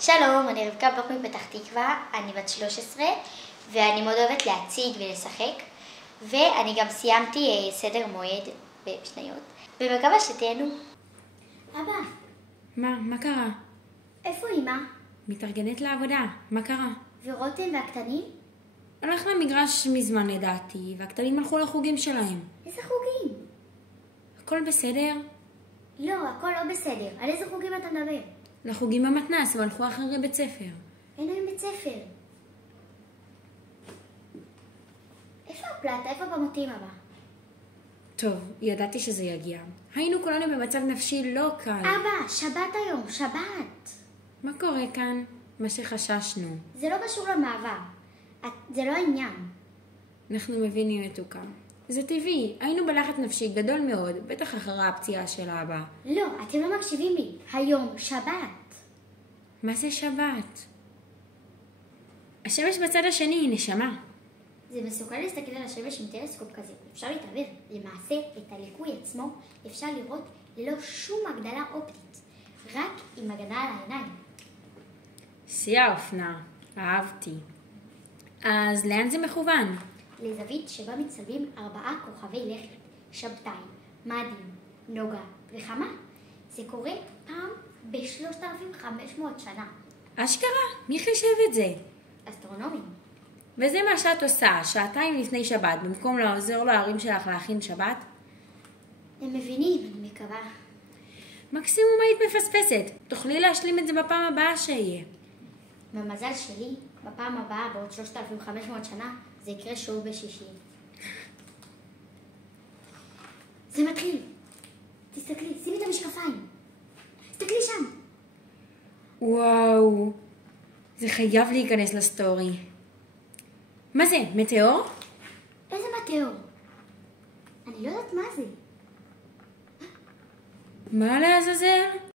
שלום, אני רבקה בלוק מפתח תקווה, אני בת 13 ואני מאוד אוהבת להציג ולשחק ואני גם סיימתי סדר מועד בשניות ומקווה שתהנו. אבא, מה קרה? איפה אמא? מתארגנת לעבודה, מה קרה? ורותם והקטנים? הלך למגרש מזמן לדעתי, והקטנים הלכו לחוגים שלהם. איזה חוגים? הכל בסדר? לא, הכל לא בסדר. על איזה חוגים אתה מדבר? לחוגים במתנ"ס, אבל הלכו אחרי בית ספר. אין להם בית ספר. איפה הפלטה? איפה במותים אבא? טוב, ידעתי שזה יגיע. היינו כולנו במצב נפשי לא קל. אבא, שבת היום, שבת. מה קורה כאן? מה שחששנו. זה לא קשור למעבר. זה לא העניין. אנחנו מבינים מתוקה. זה טבעי, היינו בלחץ נפשי גדול מאוד, בטח אחרי הפציעה של אבא. לא, אתם לא מקשיבים לי. היום, שבת. מה זה שבת? השמש בצד השני, נשמה. זה מסוכן להסתכל על השמש עם טלסקופ כזה. אפשר להתערב. למעשה, את הליקוי עצמו אפשר לראות ללא שום הגדלה אופטית. רק עם הגנה על העיניים. שיא האופנה, אהבתי. אז לאן זה מכוון? לזווית שבה מצלבים 4 כוכבי לכת, שבתאי, מאדים, נוגה וחמה. זה קורה פעם ב-3,500 שנה. אשכרה? מי חישב את זה? אסטרונומים. וזה מה שאת עושה, שעתיים לפני שבת, במקום לעזור להורים שלך להכין שבת? הם מבינים, אני מקווה. מקסימום היית מפספסת. תוכלי להשלים את זה בפעם הבאה שיהיה. במזל שלי, בפעם הבאה, בעוד 3,500 שנה, זה יקרה שוב בשישי. זה מתחיל. תסתכלי, שימי את המשקפיים. תסתכלי שם. וואו, זה חייב להיכנס לסטורי. מה זה, מטאור? איזה מטאור? אני לא יודעת מה זה. מה לעזאזל?